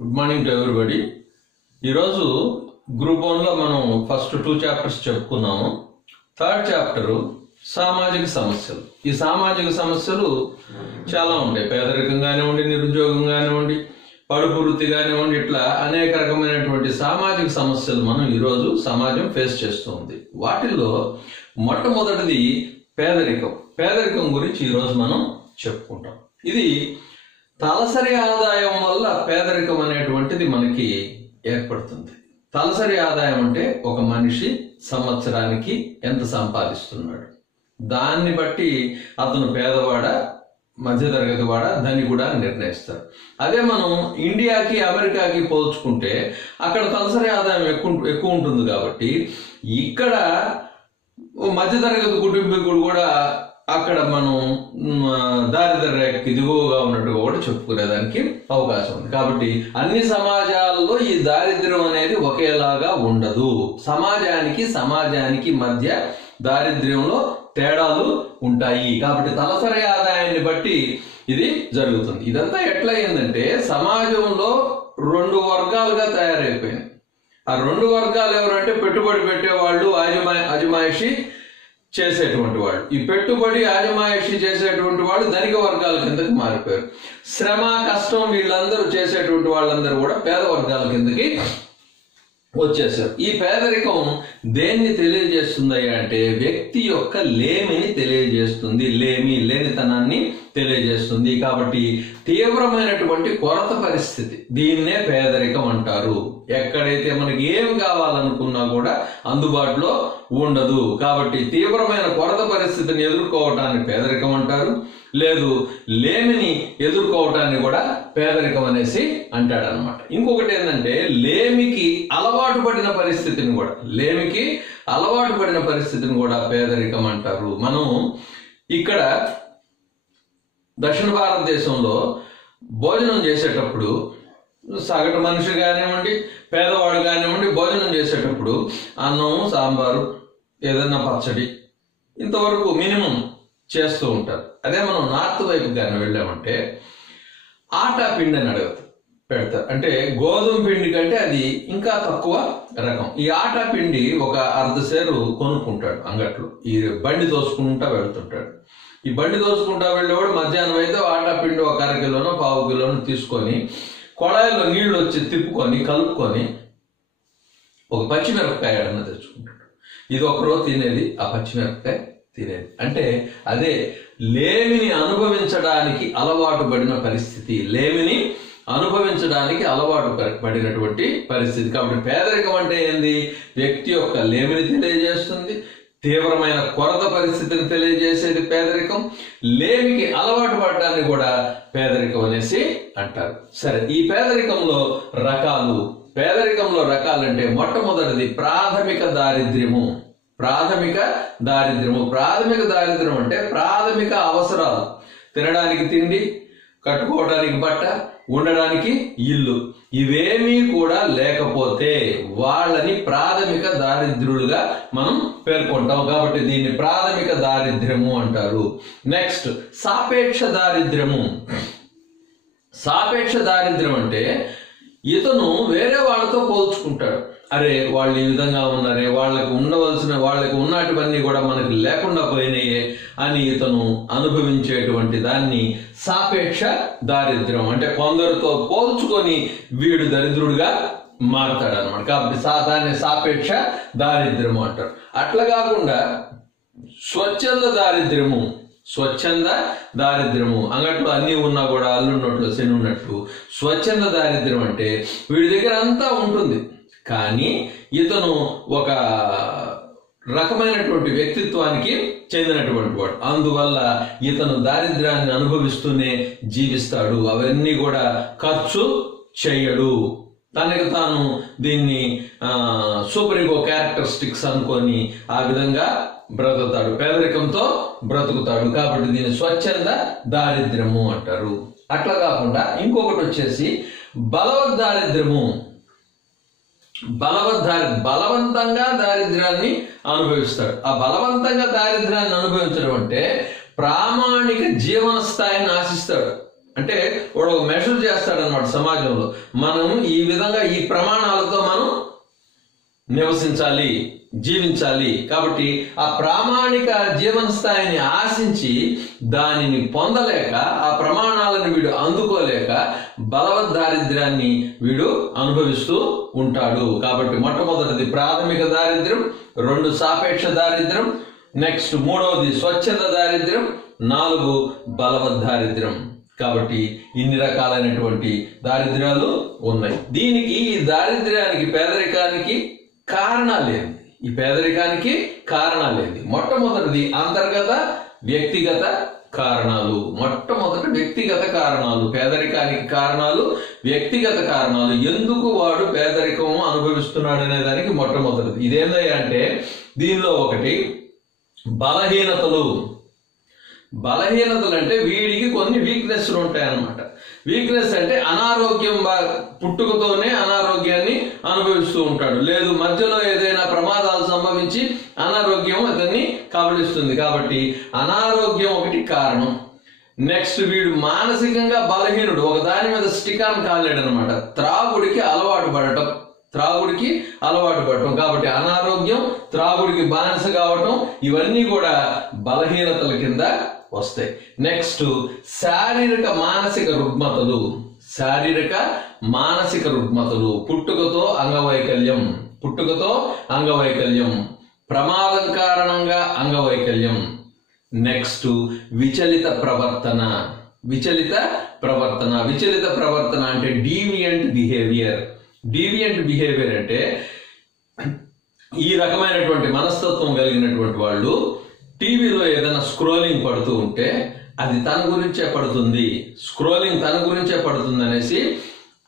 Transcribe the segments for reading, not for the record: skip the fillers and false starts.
Good morning to everybody. ఈరోజు group 1లో మనం first 2 chapters చెప్పుకున్నాము. థర్డ్ చాప్టరు సామాజిక సమస్యలు. ఈ సామాజిక సమస్యలు చాలా ఉంటాయి. పేదరికం కానివ్వండి, నిరుద్యోగం కానివ్వండి, పడుపు వృత్తి కానివ్వండి, ఇట్లా అనేక రకమైనటువంటి సామాజిక సమస్యలు మనం ఈరోజు సమాజం ఫేస్ చేస్తూ ఉంది. వాటిల్లో మొట్టమొదటిది పేదరికం. పేదరికం గురించి ఈరోజు మనం చెప్పుకుంటాం. ఇది తలసరి ఆదాయం వల్ల పేదరికం అనేటువంటిది మనకి ఏర్పడుతుంది. తలసరి ఆదాయం అంటే ఒక మనిషి సంవత్సరానికి ఎంత సంపాదిస్తున్నాడు, దాన్ని బట్టి అతను పేదవాడా, మధ్యతరగతి వాడా, ధనికుడా నిర్ణయిస్తారు. అదే మనం ఇండియాకి అమెరికాకి పోల్చుకుంటే అక్కడ తలసరి ఆదాయం ఎక్కువ ఉంటుంది కాబట్టి ఇక్కడ మధ్యతరగతి కుటుంబీకుడు కూడా అక్కడ మనం దారిద్ర్య రేఖకి దిగువగా ఉన్నట్టుగా కూడా చెప్పుకునేదానికి అవకాశం ఉంది. కాబట్టి అన్ని సమాజాల్లో ఈ దారిద్ర్యం అనేది ఒకేలాగా ఉండదు. సమాజానికి మధ్య దారిద్ర్యంలో తేడాలు ఉంటాయి. కాబట్టి తలసరి ఆదాయాన్ని బట్టి ఇది జరుగుతుంది. ఇదంతా ఎట్లా అయిందంటే సమాజంలో 2 వర్గాలుగా తయారైపోయినాయి. ఆ 2 వర్గాలు ఎవరంటే పెట్టుబడి పెట్టేవాళ్ళు, అజమాయిషీ చేసేటువంటి వాళ్ళు. ఈ పెట్టుబడి అజమాయిషీ చేసేటువంటి వాళ్ళు ధనిక వర్గాల కిందకి మారిపోయారు. శ్రమ కష్టం వీళ్ళందరూ చేసేటువంటి వాళ్ళందరూ కూడా పేద వర్గాల కిందకి వచ్చేసారు. ఈ పేదరికం దేన్ని తెలియజేస్తుంది అంటే వ్యక్తి యొక్క లేమిని తెలియజేస్తుంది, లేనితనాన్ని తెలియజేస్తుంది. కాబట్టి తీవ్రమైనటువంటి కొరత పరిస్థితి, దీన్నే పేదరికం అంటారు. ఎక్కడైతే మనకి ఏమి కావాలనుకున్నా కూడా అందుబాటులో ఉండదు. కాబట్టి తీవ్రమైన కొరత పరిస్థితిని ఎదుర్కోవటాన్ని పేదరికం అంటారు. లేదు, లేమిని ఎదుర్కోవటాన్ని కూడా పేదరికం అనేసి అంటాడనమాట. ఇంకొకటి ఏంటంటే లేమికి అలవాటు పడిన పరిస్థితిని కూడా పేదరికం అంటారు. మనం ఇక్కడ దక్షిణ భారతదేశంలో భోజనం చేసేటప్పుడు సగటు మనిషి కానివ్వండి, పేదవాడు కానివ్వండి, భోజనం చేసేటప్పుడు అన్నం, సాంబారు, ఏదన్నా పచ్చడి ఇంతవరకు మినిమం చేస్తూ ఉంటారు. అదే మనం నార్త్ వైపు కానీ వెళ్ళామంటే ఆటా పిండి అని పెడతారు. అంటే గోధుమ పిండి కంటే అది ఇంకా తక్కువ రకం. ఈ ఆటా పిండి ఒక అర్ధసేరు కొనుక్కుంటాడు అంగట్లో. ఈ బండి తోసుకుంటా వెళ్తుంటాడు. ఈ బండి తోసుకుంటా వెళ్ళేవాడు మధ్యాహ్నం అయితే ఆటా పిండి ఒక 1/2 కిలోనో 1/4 కిలోనో తీసుకొని కొళాయిలో నీళ్లు వచ్చి తిప్పుకొని కలుపుకొని ఒక పచ్చిమిరపకాయ అన్న తెచ్చుకుంటాడు. ఇది ఒకరోజు తినేది, ఆ పచ్చిమిరపకాయ తినేది. అంటే అదే లేమిని అనుభవించడానికి అలవాటు పడిన పరిస్థితి, పడినటువంటి పరిస్థితి. కాబట్టి పేదరికం అంటే ఏంది? వ్యక్తి యొక్క లేమిని తెలియజేస్తుంది. తీవ్రమైన కొరత పరిస్థితిని తెలియజేసేది పేదరికం. లేమికి అలవాటు పడటాన్ని కూడా పేదరికం అనేసి అంటారు. సరే, ఈ పేదరికంలో రకాలంటే మొట్టమొదటిది ప్రాథమిక దారిద్ర్యము. ప్రాథమిక దారిద్ర్యం అంటే ప్రాథమిక అవసరాలు, తినడానికి తిండి, కట్టుకోవడానికి బట్ట, ఉండడానికి ఇల్లు, ఇవేమీ కూడా లేకపోతే వాళ్ళని ప్రాథమిక దారిద్ర్యులుగా మనం పేర్కొంటాం. కాబట్టి దీన్ని ప్రాథమిక దారిద్ర్యము అంటారు. నెక్స్ట్ సాపేక్ష దారిద్ర్యం అంటే ఇతను వేరే వాళ్ళతో పోల్చుకుంటాడు. అరే, వాళ్ళు ఈ విధంగా ఉన్నారే, వాళ్ళకి ఉన్నటువన్నీ కూడా మనకి లేకుండా పోయినాయే అని ఇతను అనుభవించేటువంటి దాన్ని సాపేక్ష దారిద్ర్యం అంటే కొందరితో పోల్చుకొని వీడు దరిద్రుడిగా మారుతాడు అనమాట. కాబట్టి దాన్ని సాపేక్ష దారిద్ర్యము అంటారు. అట్లా కాకుండా స్వచ్ఛంద దారిద్ర్యము అంగట్లో అన్ని ఉన్నా కూడా అల్లున్నట్లు శని ఉన్నట్టు స్వచ్ఛంద దారిద్ర్యం అంటే వీడి దగ్గర అంతా ఉంటుంది, కానీ ఇతను ఒక రకమైనటువంటి వ్యక్తిత్వానికి చెందినటువంటి వాడు. అందువల్ల ఇతను దారిద్ర్యాన్ని అనుభవిస్తూనే జీవిస్తాడు. అవన్నీ కూడా ఖర్చు చేయడు. తనకు తాను దీన్ని సూపర్ ఈగో క్యారెక్టరిస్టిక్స్ అనుకొని ఆ విధంగా బ్రతుకుతాడు, పేదరికంతో బ్రతుకుతాడు. కాబట్టి దీన్ని స్వచ్ఛంద దారిద్ర్యము అంటారు. అట్లా కాకుండా ఇంకొకటి వచ్చేసి బలవద్దారిద్ర్యము. బలవంతంగా దారిద్ర్యాన్ని అనుభవిస్తాడు. ఆ బలవంతంగా దారిద్ర్యాన్ని అనుభవించడం అంటే ప్రామాణిక జీవన స్థాయిని ఆశిస్తాడు. అంటే వాడు మెషర్ చేస్తాడనమాట సమాజంలో. మనం ఈ విధంగా ఈ ప్రమాణాలతో మనం నివసించాలి, జీవించాలి. కాబట్టి ఆ ప్రామాణిక జీవన స్థాయిని ఆశించి దానిని పొందలేక, ఆ ప్రమాణాలను వీడు అందుకోలేక బలవద్దారిద్ర్యాన్ని వీడు అనుభవిస్తూ ఉంటాడు. కాబట్టి మొట్టమొదటిది ప్రాథమిక దారిద్ర్యం, 2 సాపేక్ష దారిద్ర్యం, నెక్స్ట్ 3వది స్వచ్ఛంద దారిద్ర్యం, 4 బలవద్దారిద్ర్యం. కాబట్టి ఇన్ని రకాలైనటువంటి దారిద్ర్యాలు ఉన్నాయి. దీనికి ఈ దారిద్ర్యానికి, పేదరికానికి కారణాలేంది? ఈ పేదరికానికి కారణాలేంది? మొట్టమొదటిది అంతర్గత వ్యక్తిగత కారణాలు. మొట్టమొదటి వ్యక్తిగత కారణాలు. పేదరికానికి కారణాలు వ్యక్తిగత కారణాలు. ఎందుకు వాడు పేదరికం అనుభవిస్తున్నాడు అనే దానికి మొట్టమొదటిది ఇదేందయ్యా అంటే, దీనిలో ఒకటి బలహీనతలు. బలహీనతలు అంటే వీడికి కొన్ని వీక్నెస్లు ఉంటాయన్నమాట. వీక్నెస్ అంటే అనారోగ్యం, పుట్టుకతోనే అనారోగ్యాన్ని అనుభవిస్తూ ఉంటాడు, లేదు మధ్యలో ఏదైనా ప్రమాదాలు సంభవించి అనారోగ్యం అతన్ని కబళిస్తుంది. కాబట్టి అనారోగ్యం ఒకటి కారణం. నెక్స్ట్ వీడు మానసికంగా బలహీనుడు, ఒక దాని మీద స్టికాన్ కాలేడు అనమాట. త్రాగుడికి అలవాటు పడటం, కాబట్టి అనారోగ్యం, త్రాగుడికి బానిస కావటం, ఇవన్నీ కూడా బలహీనతల కింద వస్తాయి. నెక్స్ట్ శారీరక మానసిక రుగ్మతలు, పుట్టుకతో అంగవైకల్యం, ప్రమాదం కారణంగా అంగవైకల్యం. నెక్స్ట్ విచలిత ప్రవర్తన అంటే డీవియంట్ బిహేవియర్ అంటే ఈ రకమైనటువంటి మనస్తత్వం కలిగినటువంటి వాళ్ళు టీవీలో ఏదైనా స్క్రోలింగ్ పడుతూ ఉంటే అది తన గురించే పడుతుంది అనేసి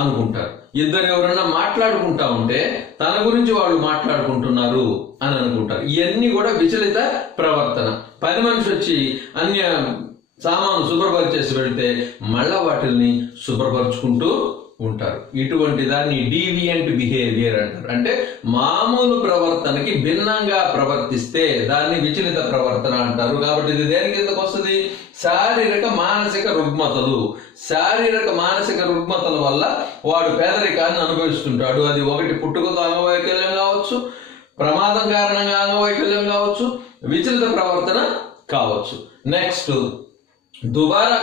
అనుకుంటారు. ఇద్దరు ఎవరైనా మాట్లాడుకుంటా ఉంటే తన గురించి వాళ్ళు మాట్లాడుకుంటున్నారు అని అనుకుంటారు. ఇవన్నీ కూడా విచలిత ప్రవర్తన. పని మనిషి వచ్చి అన్య సామాను శుభ్రపరిచేసి వెళితే మళ్ళా వాటిల్ని శుభ్రపరుచుకుంటూ ఉంటారు. ఇటువంటి దాన్ని డీవియంట్ బిహేవియర్ అంటారు. అంటే మామూలు ప్రవర్తనకి భిన్నంగా ప్రవర్తిస్తే దాన్ని విచలిత ప్రవర్తన అంటారు. కాబట్టి ఇది దేని కిందకు వస్తుంది? శారీరక మానసిక రుగ్మతల వల్ల వాడు పేదరికాన్ని అనుభవిస్తుంటాడు. అది ఒకటి పుట్టుకతో అంగవైకల్యం కావచ్చు, ప్రమాదం కారణంగా అంగవైకల్యం కావచ్చు, విచలిత ప్రవర్తన కావచ్చు. నెక్స్ట్ దుబారా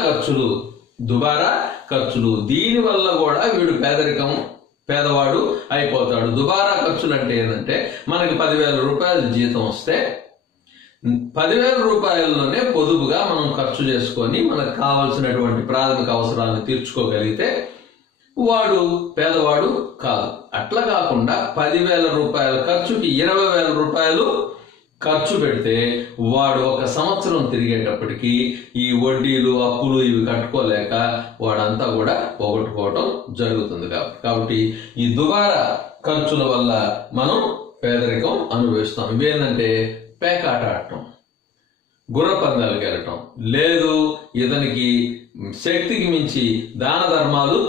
ఖర్చులు. దీని వల్ల కూడా వీడు పేదవాడు అయిపోతాడు. దుబారా ఖర్చులు అంటే ఏంటంటే, మనకి 10,000 రూపాయలు జీతం వస్తే 10,000 రూపాయల్లోనే పొదుపుగా మనం ఖర్చు చేసుకొని మనకు కావాల్సినటువంటి ప్రాథమిక అవసరాలను తీర్చుకోగలిగితే వాడు పేదవాడు కాదు. అట్లా కాకుండా 10,000 రూపాయల ఖర్చుకి 20,000 రూపాయలు ఖర్చు పెడితే వాడు ఒక సంవత్సరం తిరిగేటప్పటికి ఈ వడ్డీలు, అప్పులు ఇవి కట్టుకోలేక వాడంతా కూడా పోగొట్టుకోవటం జరుగుతుంది. కాబట్టి ఈ దుబారా ఖర్చుల వల్ల మనం పేదరికం అనుభవిస్తాం. ఇవేంటంటే పేకాట ఆడటం, గుర్ర పందాలకు వెళ్ళటం, లేదు ఇతనికి శక్తికి మించి దాన ధర్మాలు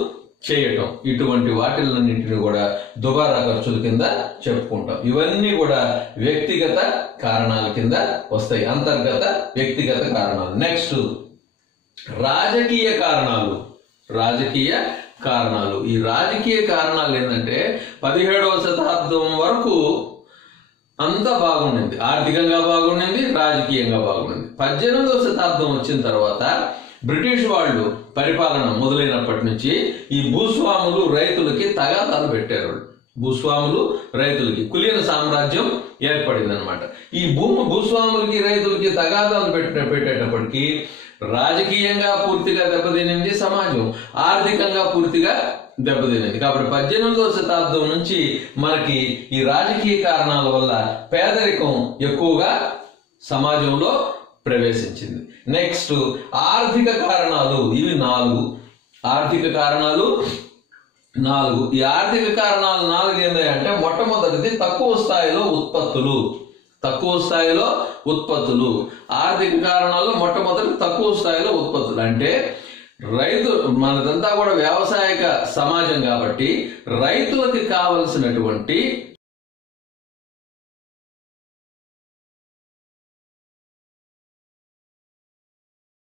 చేయటం, ఇటువంటి వాటిలన్నింటినీ కూడా దుబారా ఖర్చుల కింద చెప్పుకుంటాం. ఇవన్నీ కూడా వ్యక్తిగత కారణాల కింద వస్తాయి, అంతర్గత వ్యక్తిగత కారణాలు. నెక్స్ట్ రాజకీయ కారణాలు. ఈ రాజకీయ కారణాలు ఏంటంటే 17వ శతాబ్దం వరకు అంతా బాగుండింది, ఆర్థికంగా బాగుండింది, రాజకీయంగా బాగుండింది. 18వ శతాబ్దం వచ్చిన తర్వాత బ్రిటిష్ వాళ్ళు పరిపాలన మొదలైనప్పటి నుంచి ఈ భూస్వాములు రైతులకి తగాదాలు పెట్టారు. కులీన సామ్రాజ్యం ఏర్పడింది అనమాట. ఈ భూస్వాములకి రైతులకి తగాదాలు పెట్టేటప్పటికి రాజకీయంగా పూర్తిగా దెబ్బతినింది సమాజం, ఆర్థికంగా పూర్తిగా దెబ్బతినింది. కాబట్టి 18వ శతాబ్దం నుంచి మనకి ఈ రాజకీయ కారణాల వల్ల పేదరికం ఎక్కువగా సమాజంలో ప్రవేశించింది. నెక్స్ట్ ఆర్థిక కారణాలు. ఇవి 4 ఆర్థిక కారణాలు. ఈ ఆర్థిక కారణాలు 4 ఏంటంటే, మొట్టమొదటిది తక్కువ స్థాయిలో ఉత్పత్తులు. ఆర్థిక కారణాలు మొట్టమొదటి తక్కువ స్థాయిలో ఉత్పత్తులు. అంటే మనదంతా కూడా వ్యవసాయక సమాజం కాబట్టి రైతులకి కావలసినటువంటి